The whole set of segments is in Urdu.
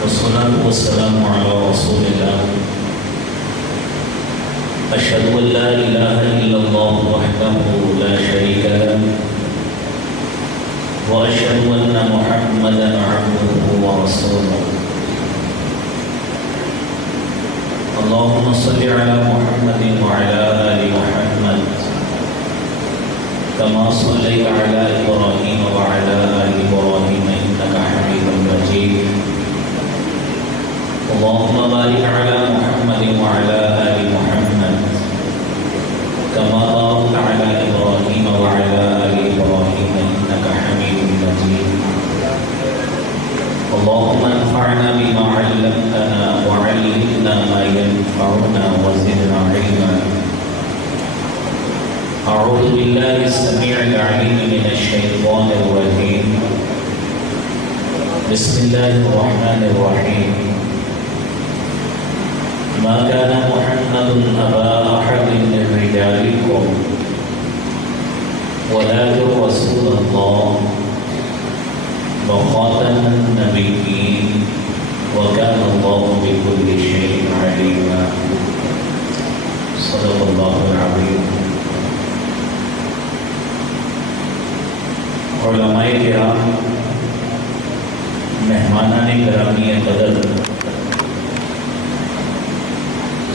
والصلاة والسلام على رسول الله أشهد أن لا إله إلا الله وحده لا شريك له وأشهد أن محمدا عبده ورسوله اللهم صل على محمد وعلى آل محمد كما صليت على إبراهيم وعلى آل إبراهيم إنك حميد مجيد اللهم بارك على محمد وعلى آل محمد كما باركت على إبراهيم وعلى آل إبراهيم إنك حميد مجيد اللهم انفعنا بما علمتنا وعلمنا ما ينفعنا وزدنا علما. أعوذ بالله السميع العليم من الشيطان الرجيم. بسم الله الرحمن الرحيم. ما كان محمد أبا أحد من رجالكم ولكن رسول الله وخاتم النبيين وكان الله بكل شيء عليما. صدق الله العظيم. علماء کرام، مہمانان گرامی قدر،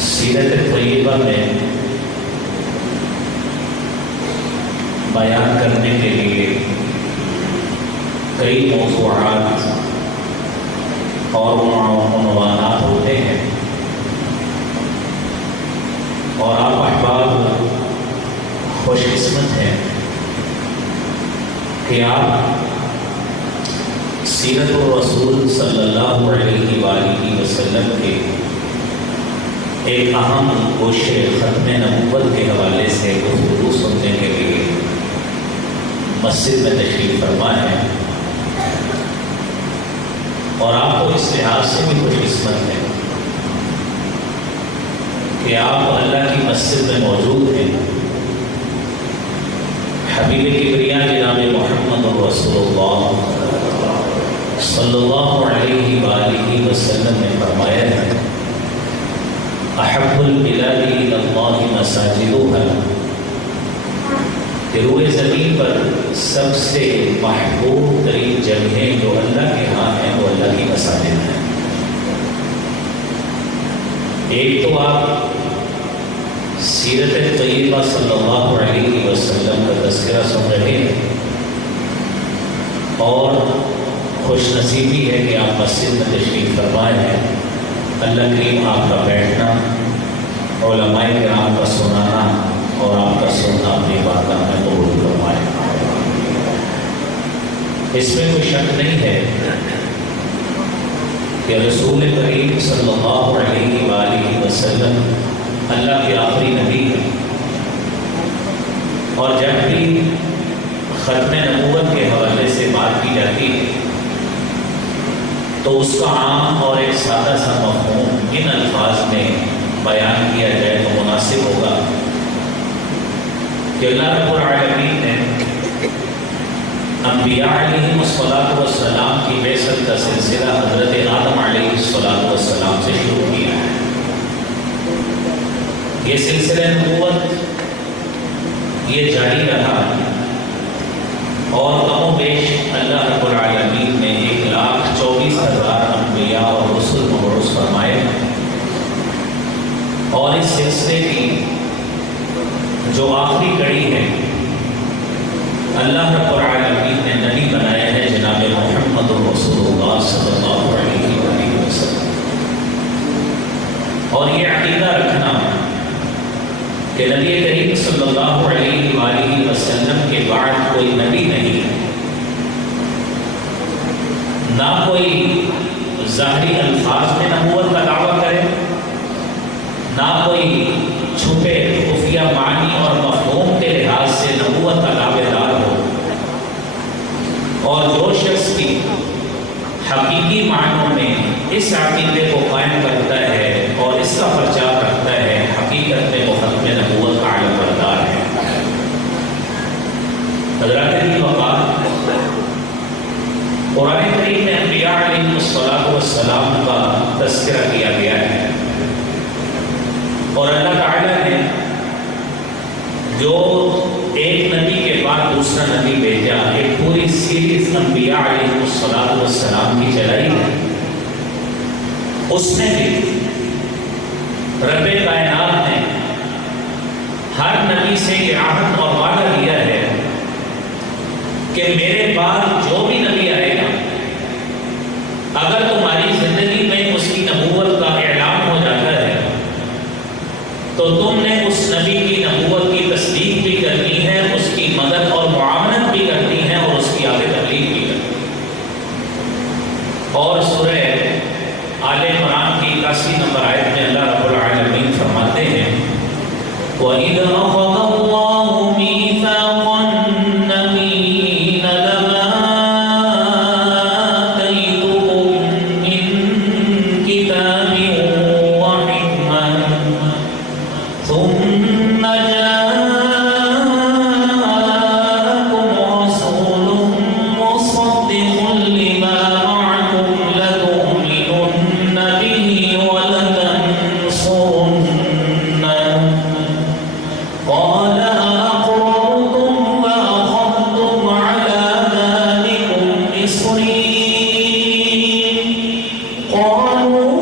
سیرت طیبہ میں بیان کرنے کے لیے کئی موضوعات اور عنوانات ہوتے ہیں، اور آپ احباب خوش قسمت ہیں کہ آپ سیرت الرسول صلی اللہ علیہ وآلہ وسلم کے ایک اہم گوشے ختم نبوت کے حوالے سے گفتگو سننے کے لیے مسجد میں تشریف فرما ہے، اور آپ کو اس لحاظ سے بھی خوش قسمت ہے کہ آپ اللہ کی مسجد میں موجود ہیں۔ حبیب کبریا جناب محمد رسول اللہ صلی اللہ علیہ وآلہ وسلم نے فرمایا ہے احب البلاد الی اللہ مساجدها، کہ روئے زمین پر سب سے محبوب ترین جگہیں جو اللہ کے ہاں ہیں وہ اللہ کی مساجد ہیں۔ ایک تو آپ سیرت طیبہ صلی اللہ علیہ وسلم کا تذکرہ سن رہے ہیں، اور خوش نصیبی ہے کہ آپ مسجد میں تشریف فرمائے ہیں۔ اللہ کریم آپ کا بیٹھنا، علماء کرام کا سنانا اور آپ کا سننا اپنی بارگاہ میں قبول فرمائے۔ اس میں کوئی شک نہیں ہے کہ رسول کریم صلی اللہ علیہ وآلہ وسلم اللہ کے آخری نبی ہے، اور جب بھی ختم نبوت کے حوالے سے بات کی جاتی ہے تو اس کا عام اور ایک سادہ سا مفہوم ان الفاظ میں بیان کیا جائے تو مناسب ہوگا کہ اللہ رب العالمین نے انبیاء علیہم الصلاۃ والسلام کی بعثت کا سلسلہ حضرت آدم علیہ الصلاۃ والسلام سے شروع کیا ہے۔ یہ سلسلہ نبوت یہ جاری رہا، اور کم و بیش اللہ رب العالمین نے 1,24,000 انبیاء اور رسول مبعوث فرمائے، اور اس سلسلے کی جو آخری کڑی ہے اللہ رب العالمین نے نبی بنایا ہے جناب محمد رسول اللہ صلی اللہ علیہ وسلم۔ اور یہ عقیدہ رکھنا کہ نبی کریم صلی اللہ علیہ وآلہ وسلم کے بعد کوئی نبی نہیں، نہ کوئی ظاہری الفاظ میں نبوت کا دعویٰ کرے، نہ کوئی چھپے خفیہ معنی اور مفہوم کے لحاظ سے نبوت کا دعوے دار ہو، اور جو شخص بھی حقیقی معنوں میں اس عقیدے کو قائم کرتا ہے اور اس کا پرچار رکھتا ہے، حقیقت میں وہ ختم نبوت کا علم بردار ہے۔ حضرات کی وقات قرآن کریم میں انبیاء علیہ الصلوۃ والسلام کا تذکرہ کیا گیا ہے، اور اللہ تعالیٰ نے جو ایک نبی کے بعد دوسرا نبی بھیجا، ایک پوری سیریز انبیاء علیہ الصلوۃ والسلام کی چلائی ہے، اس میں بھی رب کائنات نے ہر نبی سے یہ عہد اور وعدہ کیا ہے کہ میرے بعد جو بھی نبی آئے گا، اگر تمہاری زندگی میں اس کی نبوت کا اعلان ہو جاتا ہے تو تم نے اس نبی کی نبوت کی تصدیق بھی کرنی ہے، اس کی مدد اور معاونت بھی کرنی ہے، اور اس کی آگے تبلیغ بھی کرنی ہے۔ اور سورہ آل عمران کی 81 نمبر آیت میں اللہ رب العالمین فرماتے ہیں وَإِذْ أَخَذَ اللَّهُ مِيثَاقَ النَّبِيِّينَ لَمَا آتَيْتُكُم مِّن كِتَابٍ وَحِكْمَةٍ ثُمَّ جَاءَكُمْ رَسُولٌ مُّصَدِّقٌ لِّمَا مَعَكُمْ لَتُؤْمِنُنَّ بِهِ وَلَتَنصُرُنَّهُ قال أأقررتم وأخذتم على ذلكم إصري قالوا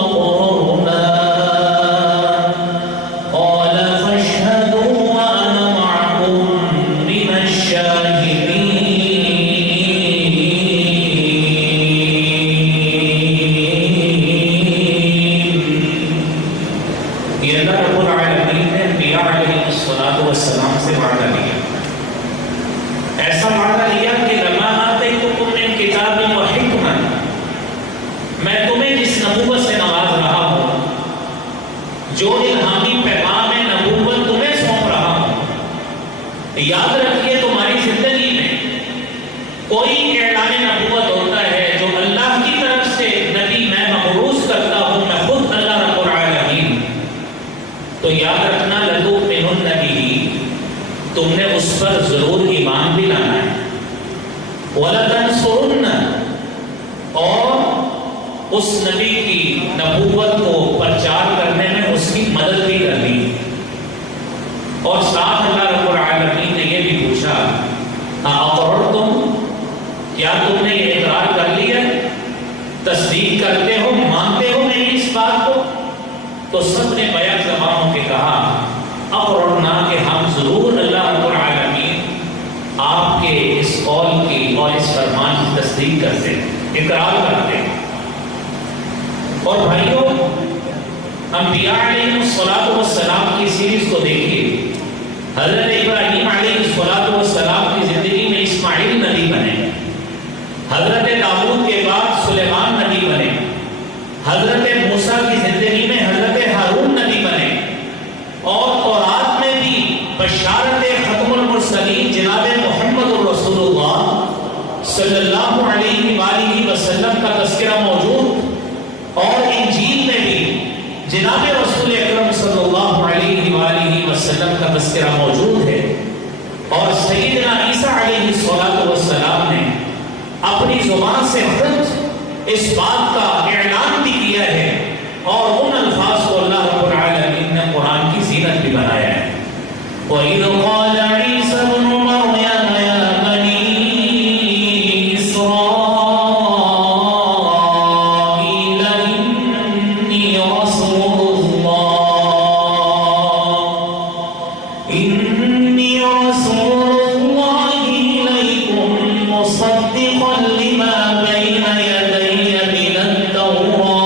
أقررنا قال فاشهدوا وأنا معكم من الشاهدين۔ یہ اللہ رب العالمین نے انبیاء علیہ الصلوۃ والسلام سے وعدہ لیا، ایسا وعدہ لیا کہ لما آتیتکم من کتاب و حکمہ، میں تمہیں جس نبوت سے نواز رہا ہوں، جو الہامی پیغام نبوت تمہیں سونپ رہا ہوں، یاد رکھیے تمہاری زندگی میں کوئی اعلان نبوت ہوتا ہے جو اللہ کی طرف سے نبی میں مبعوث کرتا ہوں، میں خود اللہ رب العالمین، تو یاد رکھنا لَتُؤْمِنُنَّ بِهِ، تم نے اس پر ضرور ایمان بھی لانا ہے، وَلَتَنصُرُنَّ، اور اس نبی کی نبوت کو پرچار کرنے میں اس کی مدد بھی کرنی، اور ساتھ اللہ رب العالمین نے یہ بھی پوچھا أَأَقْرَرْتُمْ، کیا تم نے یہ اقرار کر لیا، تصدیق کرتے ہو، مانتے ہو میری اس بات کو؟ تو سب نے بیک زبانوں کے کہا اقررنا، کہ ہم ضرور اللہ رب العالمین آپ کے اس قول کی اور اس فرمان کی تصدیق کرتے، اقرار کرتے۔ اور بھائیوں، انبیاء علیہ الصلوۃ والسلام کی سیریز کو دیکھیے، حضرت ابراہیم علیہ الصلوۃ والسلام کی زندگی میں اسماعیل نبی بنے، حضرت داؤد کے بعد سلیمان نبی بنے، حضرت موسیٰ کی زندگی میں حضرت ہارون نبی بنے، اور تورات میں بھی بشارت ختم المرسلین جناب محمد رسول اللہ صلی اللہ علیہ وآلہ وسلم کا تذکرہ موجود، اور انجیل میں بھی جناب رسول اکرم صلی اللہ علیہ وآلہ وسلم کا تذکرہ موجود ہے۔ اور سیدنا عیسیٰ علیہ الصلوۃ والسلام نے اپنی زبان سے خود اس بات کا اعلان بھی کیا ہے، اور ان الفاظ کو اللہ رب العالمین نے قرآن کی زینت بھی بنایا ہے۔ وَإِذْ قَالَ عِيسَى ابْنُ مَرْيَمَ يَا بَنِي إِسْرَائِيلَ إِنِّي رَسُولُ اللَّهِ إِلَيْكُمْ مُصَدِّقًا لِمَا بَيْنَ يَدَيَّ مِنَ التَّوْرَاةِ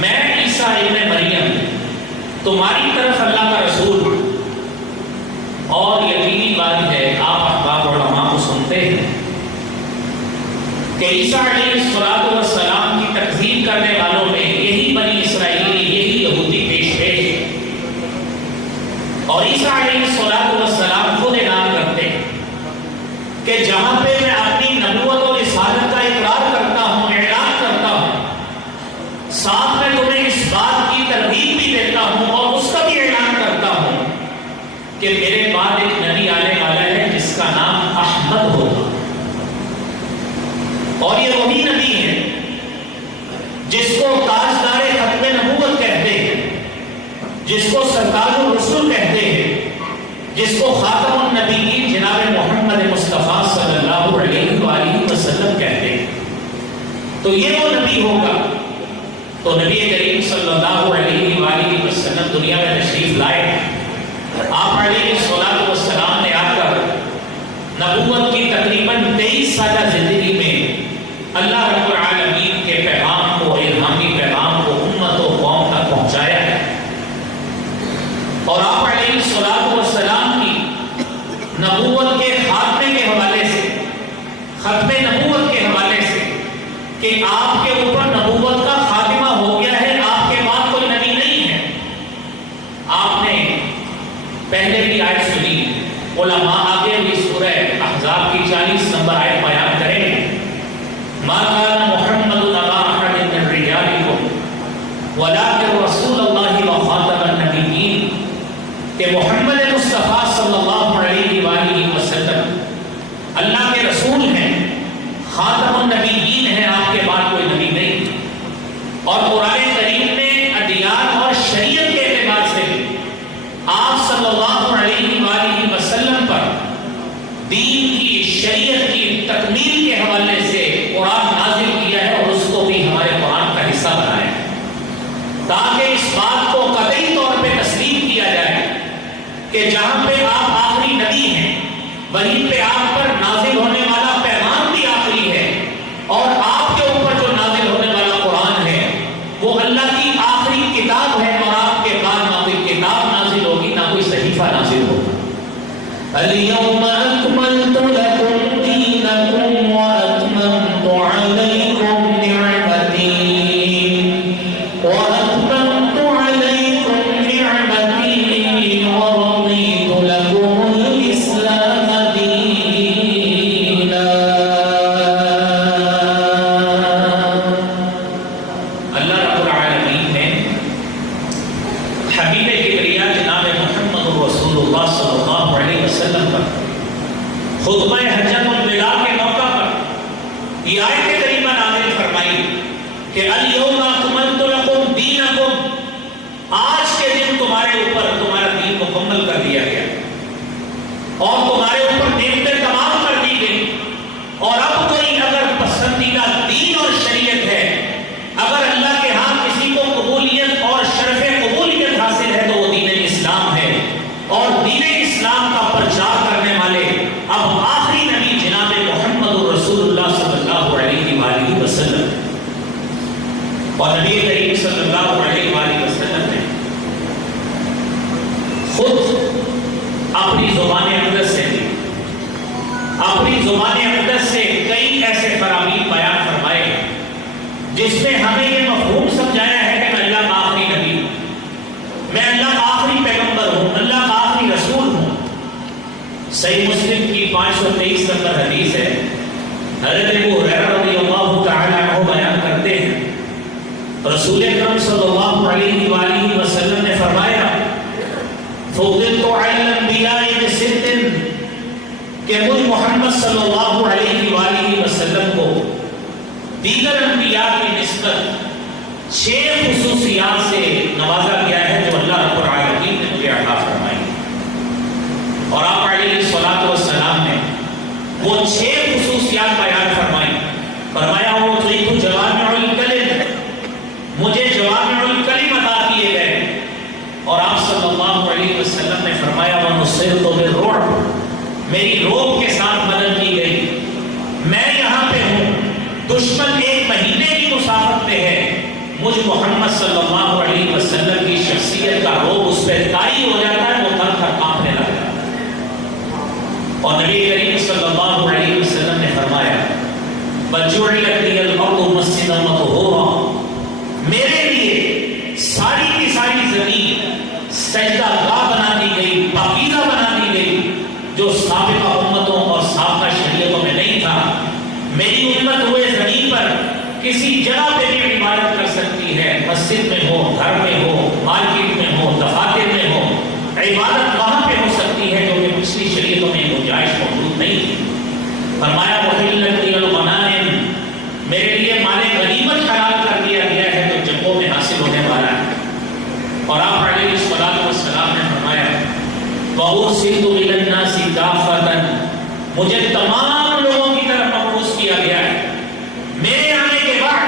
میں عیسیٰ ابن مریم تمہاری طرف اللہ کا رسول ہوں۔ اور یقینی بات ہے، آپ احباب علماء کو سنتے ہیں کہ عیسیٰ علیہ السلام کی تکذیب کرنے والوں میں یہی بنی اسرائیلی، یہی یہودی پیش ہے۔ اور عیسیٰ علیہ السلام خود اعلان کرتے ہیں کہ جہاں پہ میں اپنی نبوت اور رسالت کا اقرار کرتا ہوں، اعلان کرتا ہوں، ساتھ میں تمہیں اس بات کی ترغیب بھی دیتا ہوں اور اس کا بھی اعلان کرتا ہوں کہ میرے بعد ایک نبی آنے والا ہے جس کا نام احمد ہوگا، اور یہ وہی نبی ہے جس کو تاجدار ختم نبوت کہتے ہیں، جس کو سرکار الرسول کہتے ہیں، جس کو خاتم النبیین جناب محمد مصطفیٰ صلی اللہ علیہ وآلہ وسلم کہتے ہیں۔ تو یہ وہ نبی ہوگا۔ تو نبی کریم صلی اللہ علیہ وآلہ وسلم دنیا میں تشریف لائے۔ آپ علیہ السلام نے آ کر نبوت کی تقریباً 23 سالہ زندگی میں اللہ رب العالمین کے پیغام کو، الہامی پیغام کو امت و قوم تک پہنچایا ہے۔ اور آپ علیہ السلام کی نبوت کے خاتمے کے حوالے سے، ختم نبوت کے حوالے سے، کہ آپ کے اوپر نبوت کا خاتمہ ہو گیا ہے، آپ کے بعد کوئی نبی نہیں ہے۔ آپ نے پہلے بھی آیت سنی، علماء آگے بھی سورہ احزاب کی 40 نمبر آیت بیان کریں گے، ما كان محمد ابا احد من رجالكم ولكن رسول الله وخاتم النبيين، کہ محمد مصطفیٰ صلی اللہ علیہ وآلہ وسلم اللہ کے رسول ہیں، خاتم النبیین ہیں، آپ کے بعد کوئی نبی نہیں۔ اور قرآن کریم نے ادیان اور شریعت کے اعتبار سے آپ صلی اللہ علیہ وآلہ وسلم پر دین کی، شریعت کی تکمیل کے حوالے سے قرآن نازل کیا ہے، اور اس کو بھی ہمارے قرآن کا حصہ بنایا ہے، تاکہ اس بات کو قطعی طور پہ تسلیم کیا جائے کہ جہاں پہ آپ آخری نبی ہیں، وہیں پہ آپ پر نازل ہونے والا پیغام بھی آخری ہے، اور آپ کے اوپر جو نازل ہونے والا قرآن ہے وہ اللہ کی آخری کتاب ہے، اور آپ کے بعد نہ کوئی کتاب نازل ہوگی، نہ کوئی صحیفہ نازل ہوگا۔ اليوم اکملت لکم دینکم واتممت علیکم نعمتی واتممت علیکم نعمتی ورضیت لکم الاسلام دینا۔ اللہ رب العالمین نے حبیب کبریا جناب محمد رسول اللہ صلی اللہ علیہ وسلم پر خطبہ حجت الوداع کے موقع پر یہ آیت کریمہ نازل فرمائی کہ الیوم اکملت لکم دینکم، آج کے دن تمہارے اوپر تمہارا دین مکمل کر دیا گیا اور تمہارے اوپر نعمتیں تمام کر دی گئی، اور اب کوئی اگر پسندیدہ دین اور شریعت ہے، اگر اللہ کے ہاں کسی کو قبولیت اور شرف قبولیت حاصل ہے تو وہ دین اسلام ہے، اور دین اسلام کا پرچار کرنے والے اب آخری نبی جناب محمد رسول اللہ صلی اللہ علیہ وآلہ وسلم، اور نبی کریم صلی اللہ علیہ وآلہ وسلم نے خود اپنی زبان اقدس سے کئی ایسے فرامین بیان فرمائے جس میں ہمیں یہ مفہوم سمجھایا ہے کہ میں اللہ کا آخری نبی ہوں، میں اللہ کا آخری پیغمبر ہوں، اللہ کا آخری رسول ہوں۔ صحیح مسلم کی 523 نمبر حدیث ہے، حضرت ابو ہریرہ رضی اللہ تعالی عنہ بیان کرتے ہیں، رسول اکرم صلی اللہ علیہ وآلہ وسلم نے فرمایا فضلت علی الانبیاء بست، کہ مجھ محمد صلی اللہ علیہ وآلہ وسلم کو دیگر انبیاء کی نسبت 6 خصوصیات سے نوازا گیا ہے جو اللہ رب العالمین نے مجھے عطا فرمائی، اور آپ علیہ السلام نے وہ 6 خصوصیات بیان فرمائی۔ فرمایا وہ تو جوامع الکلم، مجھے جوامع الکلم عطا کیے گئے، اور آپ صلی اللہ علیہ وسلم نے فرمایا وَنُصِرْتُ بِالرُّعْبِ، میری روب کے ساتھ مدد کی گئی، میں یہاں پہ ہوں، دشمن 1 مہینے کی مسافت پہ ہے، مجھ محمد صلی اللہ علیہ وسلم کی شخصیت کا روب اس پہ طاری ہو جاتا ہے، وہ تھر تھر کانپنے لگتا ہے۔ اور نبی کریم صلی اللہ علیہ وسلم نے فرمایا وَجُعِلَتْ لِيَ الْأَرْضُ مَسْجِدًا وَطُهُورًا، میرے لیے ساری کی ساری زمین سجدہ گاہ بنا دی گئی، پاکیزہ بنا دی گئی، جو سابقہ امتوں اور سابقہ شریعتوں میں نہیں تھا۔ میری امت ہوئے زمین پر کسی جگہ پہ بھی عبادت کر سکتی ہے، مسجد میں ہو، گھر میں ہو، مارکیٹ میں ہو، دفاتر میں ہو، عبادت وہاں پہ ہو سکتی ہے جو کہ پچھلی شریعتوں میں گنجائش موجود نہیں تھی۔ فرمایا وَحِلَّتْ لِيَ الْغَنَائِمُ، میرے لیے مال غنیمت حلال کر دیا گیا ہے جو جنگوں میں حاصل ہونے والا ہے۔ اور آپ علیہ الصلوۃ والسلام نے فرمایا وَأُرْسِلْتُ إِلَى النَّاسِ كَافَّةً، مجھے تمام لوگوں کی طرف مبعوث کیا گیا ہے۔ میرے آنے کے بعد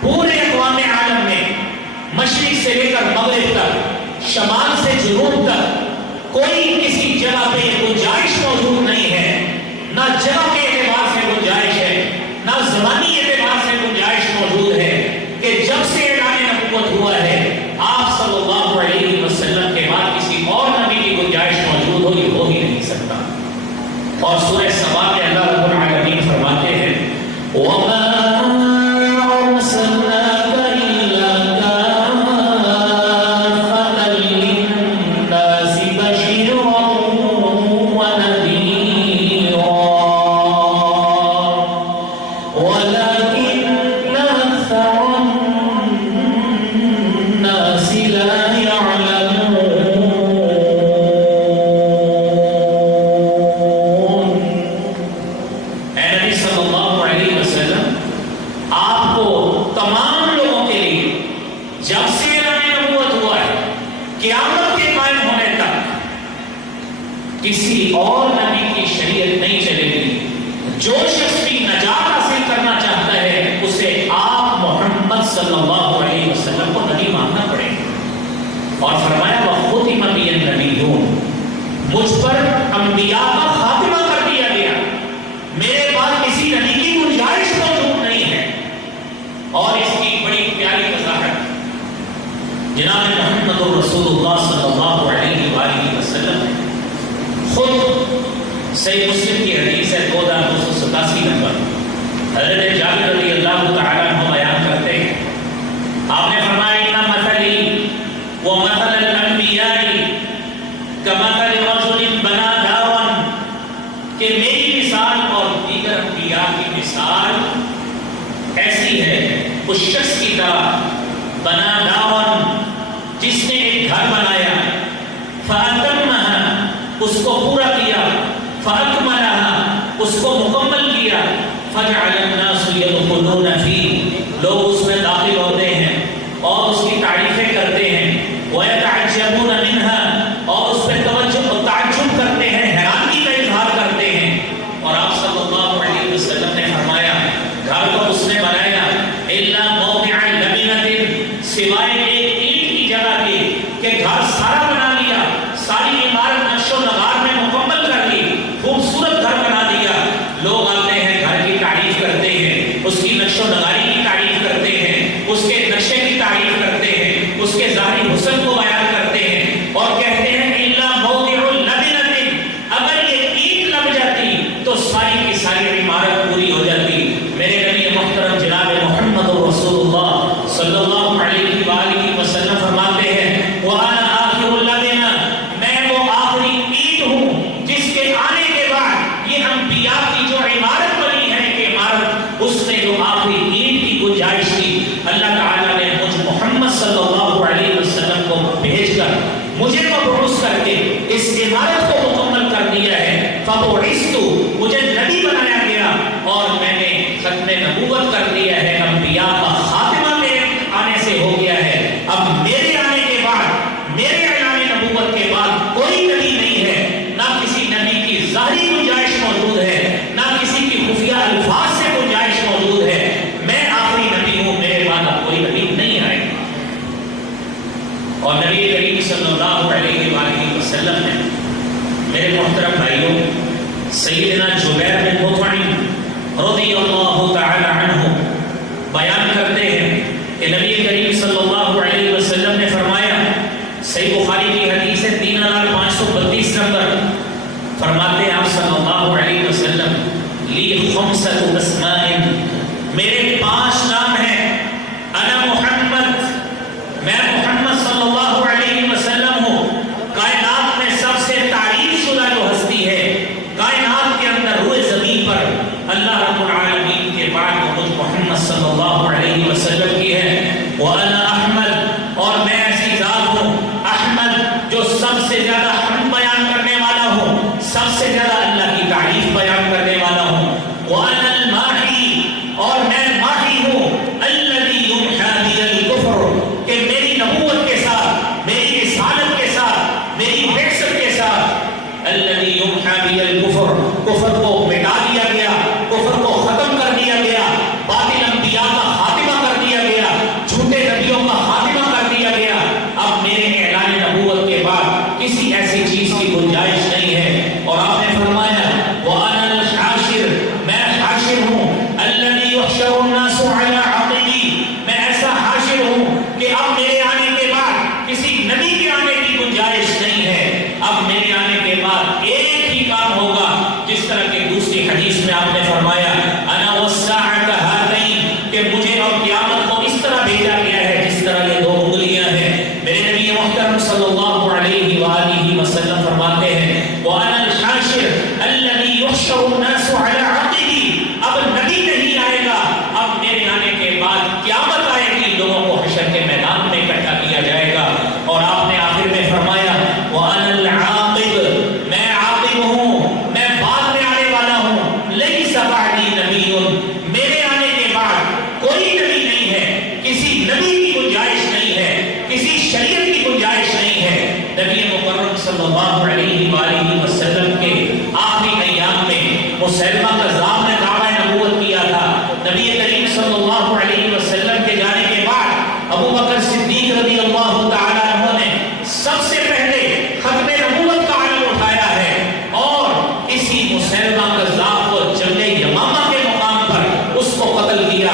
پورے اقوام عالم میں مشرق سے لے کر مغرب تک، شمال سے جنوب تک کوئی کسی جگہ پہ گنجائش موجود نہیں ہے، نہ جگہ کے اعتبار سے گنجائش ہے، نہ زمانی اعتبار سے گنجائش موجود ہے کہ جب سے اعلان نبوت ہوا ہے آپ صلی اللہ علیہ وسلم کے بعد کسی اور نبی کی گنجائش موجود ہو، یہ ہو ہی نہیں سکتا۔ اور سورہ سبا میں اللہ رب العالمین فرماتے ہیں وَمَا أَرْسَلْنَاكَ إِلَّا كَافَّةً لِلنَّاسِ بَشِيرًا وَنَذِيرًا وَلَكِنَّ أَكْثَرَ النَّاسِ لَا يَعْلَمُونَ۔ اے نبی صلی اللہ علیہ وسلم، آپ کو تمام لوگوں کے لیے جب سے اعلان نبوت ہوا ہے قیامت کے قائم ہونے تک کسی اور نبی کی شریعت نہیں چلے گی۔ جو شخص بھی نجات حاصل کرنا چاہتا ہے اسے آپ محمد صلی اللہ علیہ وسلم کو نبی ماننا پڑے گا۔ اور فرمایا وَخُتِمَ بِيَ النَّبِيُّونَ، مجھ پر انبیاء کا خاتمہ کر دیا گیا، میرے بعد کسی نبی کی گنجائش موجود نہیں ہے۔ اور اس کی بڑی پیاری وضاحت جناب محمد رسول اللہ صلی اللہ علیہ وآلہ وسلم نے خود صحیح مسلم کی حدیث ہے 2287 نمبر، حضرت جابر رضی اللہ تعالیٰ عنہ بیان کرتے ہیں، آپ نے فرمایا اِنَّ مَثَلِي وَمَثَلَ الْأَنْبِيَاءِ كَمَثَلِ رَجُلٍ بَنَى دَارًا، کہ میری مثال اور دیگر انبیاء کی مثال ایسی ہے اس شخص کی طرح بنا دارن جس نے ایک گھر بنایا، فَأَتَمَّهَا، اس کو پورا کیا، فَأَكْمَلَهَا، اس کو مکمل کیا، فَجَعَلَ النَّاسُ يَدْخُلُونَ فِيهِ، لوگ اس میں داخل ہوتے ہیں اور اس کی تعریفیں کرتے ہیں، وَيَتَعَجَّبُونَ مِنْهَا، اور اس پہ توجہ و تعجب کرتے ہیں، حیرانگی کا اظہار کرتے ہیں۔ اور آپ صلی اللہ علیہ وسلم نے فرمایا گھر کو اس نے بنایا إِلَّا مَوْضِعَ لَبِنَةٍ، سوائے ایک اینٹ کی جگہ کے، کہ گھر سارا بنا لیا، ساری عمارت نقش و نگار میں مکمل کر لی، خوبصورت گھر بنا دیا، لوگ آتے ہیں گھر کی تعریف کرتے ہیں، اس کی نقش و نگاری کی تعریف کرتے ہیں، اس کے نقشے کی تعریف کرتے ہیں، اس کے ظاہری حسن کو بیان کرتے ہیں اور کہتے ہیں إِلَّا مَوْضِعُ لَبِنَةٍ، اگر یہ اینٹ لگ جاتی تو ساری کی ساری عمارت پوری ہو جاتی۔ میرے نبی محترم جناب محمد رسول اللہ صلی اللہ علیہ وآلہ وسلم فرماتے ہیں وَأَنَا آخِرُ الَّذِينَ، میں وہ آخری اینٹ ہوں جس کے آنے کے بعد یہ انبیاء کی جو عمارت بنی ہے کہ عمارت اس نے جو آخری اینٹ کی گنجائش کی، اللہ تعالیٰ نے مجھ محمد صلی اللہ علیہ وسلم کو بھیج کر مجھے مبعوث کر کے اس عمارت کو مکمل کر دیا ہے۔ فَبُعِثْتُ، مجھے نبی بنایا گیا اور میں نے ختم نبوت کر دیا ہے، انبیاء کا خاتمہ میرے آنے سے ہو گیا ہے۔ اب میرے آنے کے بعد، میرے اعلان نبوت کے بعد کوئی نبی نہیں ہے، نہ کسی نبی کی ظاہری گنجائش موجود ہے، نہ کسی کی خفیہ الفاظ سے گنجائش موجود ہے۔ میں آخری نبی ہوں، میرے بعد اب کوئی نبی نہیں آئے گا۔ اور نبی کریم صلی اللہ علیہ وآلہ وسلم نے میرے محترم بھائیوں سیدنا جبیر بن مطعم رضی اللہ تعالی عنہ بیان کرتے ہیں کہ نبی کریم صلی اللہ علیہ وسلم نے فرمایا، صحیح بخاری کی حدیث ہے 3532 نمبر، فرماتے ہیں آپ صلی اللہ علیہ وسلم، لی خمسۃ اسماء، میرے 5 نام ہیں، انا محمد، میں محمد صلی اللہ علیہ وسلم ہوں، کائنات میں سب سے تعریف شدہ جو ہستی ہے، کائنات کے اندر روئے زمین پر اللہ رب العالمین کے بعد وہ مجھ محمد صلی اللہ علیہ وسلم کی ہے، وَأَنَا أَحْمَدُ، اور میں ایسی ذات ہوں احمد جو سب سے زیادہ حمد بیان کرنے والا ہوں، سب سے زیادہ اللہ کی تعریف بیان کرنے والا ہوں، وَأَنَا الْمَاحِي، اور میں ماحی ہوں، الَّذِي يُمْحَى بِهِ الْكُفْرُ، کہ میری نبوت کے ساتھ، میری رسالت کے ساتھ، میری بعثت کے ساتھ، الَّذِي يُمْحَى بِهِ الْكُفْرُ، کفر کو مٹا دیا گیا، کفر کو ختم کر دیا گیا، باطل انبیاء کا خاتمہ کر دیا گیا، جھوٹے نبیوں کا خاتمہ کر دیا گیا، اب میرے اعلان نبوت کے بعد کسی ایسی چیز کی گنجائش نہیں ہے، اور آپ نے فرمایا وَأَنَا الْحَاشِرُ، میں حاشر ہوں، الَّذِي يُحْشَرُ النَّاسُ عَلَىٰ عَقِبِي، میں ایسا حاشر ہوں کہ اب میرے آنے کے بعد کسی نبی کے آنے کی گنجائش نہیں ہے، اب میرے آنے کے بعد ایک ہی کام ہوگا، جس طرح کہ دوسری حدیث میں آپ نے فرمایا انا والساعۃ ہاتین، کہ مجھے اور قیامت کو اس طرح بھیجا گیا ہے جس طرح یہ 2 انگلیاں ہیں۔ میرے نبی محترم صلی اللہ علیہ وآلہ وسلم فرماتے ہیں وَأَنَا الْحَاشِرُ الَّذِي يُحْشَرُ النَّاسُ عَلَىٰ عَقِبِي، اب نبی نہیں آئے گا، اب میرے آنے کے بعد قیامت آئے گی، لوگوں کو حشر کے میدان میں اکٹھا کیا جائے گا، اور آپ نے آخر میں فرمایا وَأَنَا الْعَاقِبُ، میں عاقب ہوں، میں بعد میں آنے والا ہوں، لَيْسَ بَعْدِي نَبِيٌّ، میرے آنے کے بعد کوئی نبی نہیں ہے، کسی نبی کی گنجائش نہیں ہے، کسی شریعت کی گنجائش نہیں ہے۔ نبی مکرم صلی اللہ علیہ وآلہ وسلم کے آخری ایام میں مسیلمہ کذاب نے دعویٰ نبوت کیا تھا، نبی کریم صلی اللہ علیہ وسلم کے جانے کے بعد ابو بکر صدیق رضی اللہ تعالیٰ عنہ نے سب سے پہلے ختم نبوت کا علم اٹھایا ہے، اور اسی مسیلمہ کذاب کو جنگ یمامہ کے مقام پر اس کو قتل کیا،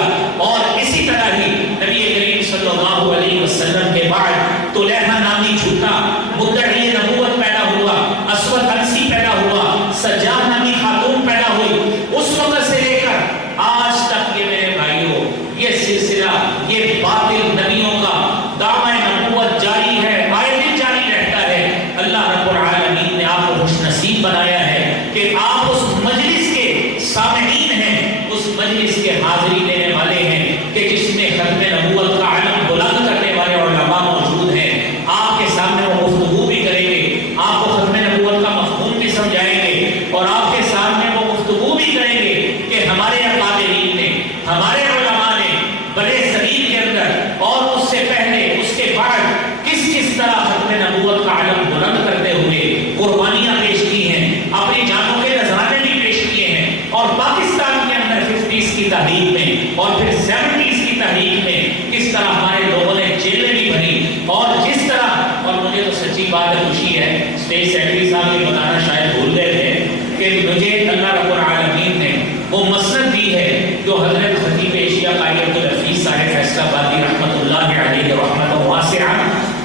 اور اسی طرح ہی نبی کریم صلی اللہ علیہ وسلم کے بعد طلیحہ نامی جھوٹا مدعی نبوت پیدا ہوا، اسود انسی پیدا ہوا، سجاد نامی خاتون پیدا ہوئی، اس وقت سے لے کر آج تک یہ میرے بھائیوں یہ سلسلہ، یہ باطل نبیوں کا دعویٰ نبوت جاری ہے، آئے دن جاری رہتا ہے۔ اللہ رب العالمین نے آپ کو خوش نصیب بنایا ہے کہ آپ اس مجلس کے سامعین ہیں، اس مجلس کے حاضری لینے والے ہیں کہ جس میں ختم نبوت کا علم بلند کرنے والے علماء موجود ہیں۔ آپ کے سامنے وہ گفتگو بھی کریں گے، آپ کو ختم نبوت کا مفہوم بھی سمجھائیں گے، اور آپ کے سامنے وہ گفتگو بھی کریں گے کہ ہمارے اکابرین نے، ہمارے علماء نے برے صغیر کے اندر اور اس سے پہلے اس کے بعد کس طرح ختم نبوت کا علم بلند کرتے ہوئے قربانیاں پیش کی ہیں، اپنی جانوں کے نذرانے بھی پیش کیے ہیں، اور پاکستان کے اندر 50s کی تحریک میں اور پھر 70s کی تحریک میں کس طرح ہمارے لوگوں نے جیلیں بھی بھری، اور جس طرح، اور مجھے تو سچی بات ہے، خوشی ہے، اسٹیٹ سیکرٹری صاحب یہ بتانا شاید بھول گئے تھے کہ مجھے اللہ رب العالمین نے وہ مسند دی ہے جو حضرت خطیب ایشیا قاری عبدالحفیظ صاحب فیصلہ آبادی رحمۃ اللہ علیہ رحمۃ واسعہ،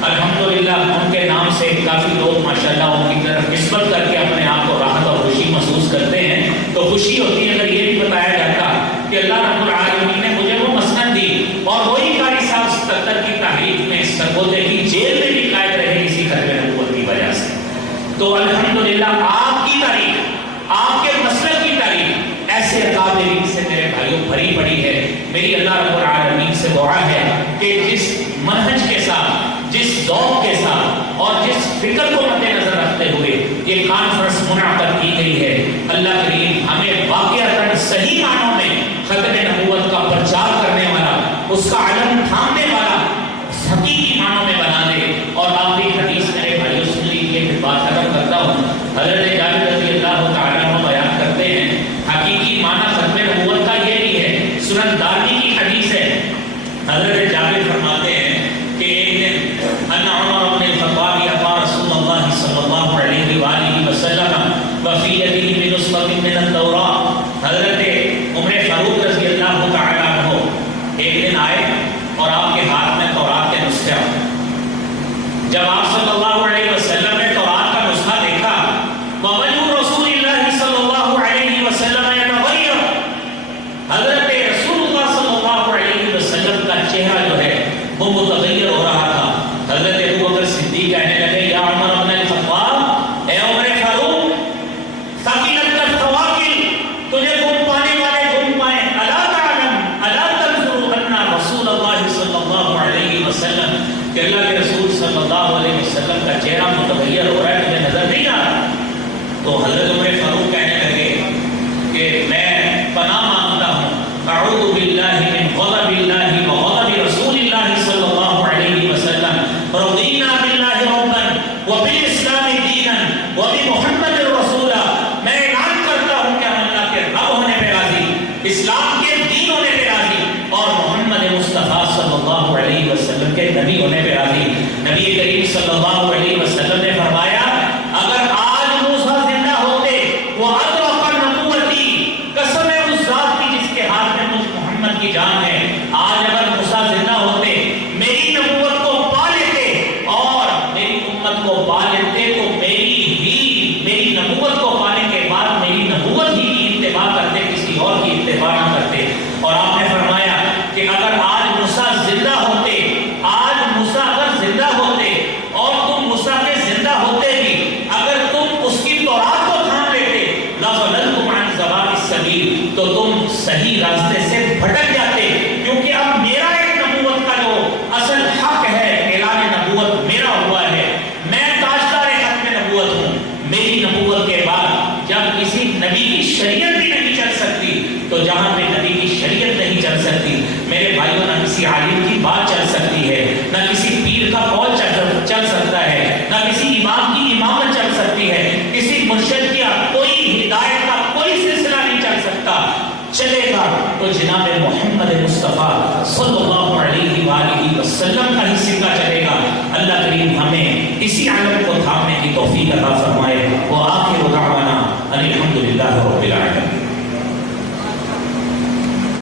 الحمدللہ ان کے نام سے کافی لوگ ماشاءاللہ ان کی طرف نسبت کر کے اپنے آپ کو راحت اور خوشی محسوس کرتے ہیں، تو خوشی ہوتی ہے اگر یہ بھی بتایا جاتا کہ اللہ رب العالمین نے مجھے وہ مسند دی، اور وہی قاری صاحب 77 کی تحریک میں سرگودے کی جیل میں بھی قائد رہے اسی ختم نبوت کی وجہ سے۔ تو الحمدللہ آپ کی تاریخ، آپ کے مسلک کی تاریخ ایسے اکابرین سے میرے بھائیوں بھری پڑی ہے۔ میری اللہ رب العالمین سے دعا ہے کہ جس منہج کے ساتھ، جس ذوق کے ساتھ اور جس فکر کو مد نظر رکھتے ہوئے یہ کانفرنس منعقد کی گئی ہے، اللہ کریم ہمیں واقعتاً صحیح معنوں میں ختم نبوت کا پرچار کرنے والا، اس کا علم تھامنے والا حقیقی معنوں میں بنا دے۔ اور آخری حدیث میرے بھائیوں سن لیجیے، پھر بات ختم کرتا ہوں۔ حضرت جابر رضی اللہ تعالیٰ عنہ بیان کرتے ہیں حقیقی معنی ختم نبوت کا یہ بھی ہے، سنن دارمی کی حدیث ہے۔ حضرت جابر فرماتے ہیں کہ ایک دن ان عمر بن الخطاب یقا رسول اللہ صلی اللہ علیہ وآلہ وسلم وفی یدہ بنسخۃ من التوراۃ، حضرت عمر فاروق رضی اللہ تعالیٰ عنہ ایک دن آئے اور آپ کے وسلم کہ اللہ کے رسول صلی اللہ علیہ وسلم کا چہرہ متغیر ہو رہا ہے، مجھے نظر نہیں آ رہا. تو حضرت عمر فاروق کہنے لگے کہ میں پناہ مانگتا ہوں، اعوذ باللہ من غضب اللہ وغضب رسول اللہ صلی اللہ علیہ وسلم، رضینا باللہ ربا وبالاسلام دینا وبمحمد رسولا. میں اعلان کرتا ہوں کہ ہم اللہ کے رب ہونے پہ راضی، اسلام کے دین ہونے پہ راضی، اور محمد مصطفیٰ صلی اللہ علیہ وسلم کے نبی ہونے پہ راضی. نبی کریم صلی اللہ علیہ وسلم نے فرمایا اگر آج موسیٰ زندہ ہوتے وہ ادرک نبوتی، قسم ہے اس ذات کی جس کے ہاتھ میں مجھ محمد کی جان ہے، آج اگر موسیٰ زندہ ہوتے میری نبوت کو پا لیتے اور میری امت کو پا لیتے تو میری نبوت کو پانے کے بعد میری نبوت ہی کی اتباع کرتے، کسی اور کی اتباع نہ کرتے. اور آپ نے فرمایا کہ اگر آج موسیٰ زندہ ہوتے، آج موسیٰ اگر زندہ ہوتے اور تم موسیٰ کے زندہ ہوتے بھی اگر تم اس کی تورات کو تھام لیتے لَضَلَلْتُمْ عَنْ سَوَاءِ السَّبِيلِ، تو تم صحیح راستے سے بھٹک جاتے. کیونکہ اب میرا ایک نبوت کا جو اصل حق ہے، اعلان نبوت میرا ہوا ہے، میں تاجدار ختم نبوت ہوں. میری نبوت کے بعد جب کسی نبی کی شریعت بھی نہیں چل سکتی تو جہاں پہ نبی کی شریعت نہیں چل سکتی میرے بھائیوں، نہ کسی عالم کی بات چل سکتی ہے، نہ کسی پیر کا قول چل سکتا ہے، نہ کسی امام کی امامت چل سکتی ہے، کسی مرشد کی کوئی ہدایت کا کوئی سلسلہ نہیں چل سکتا. چلے گا تو جناب محمد مصطفیٰ صلی اللہ علیہ وآلہ وسلم کا ہی سکہ چلے گا. اللہ کریم ہمیں اسی علم کو تھامنے کی توفیق عطا فرمائے.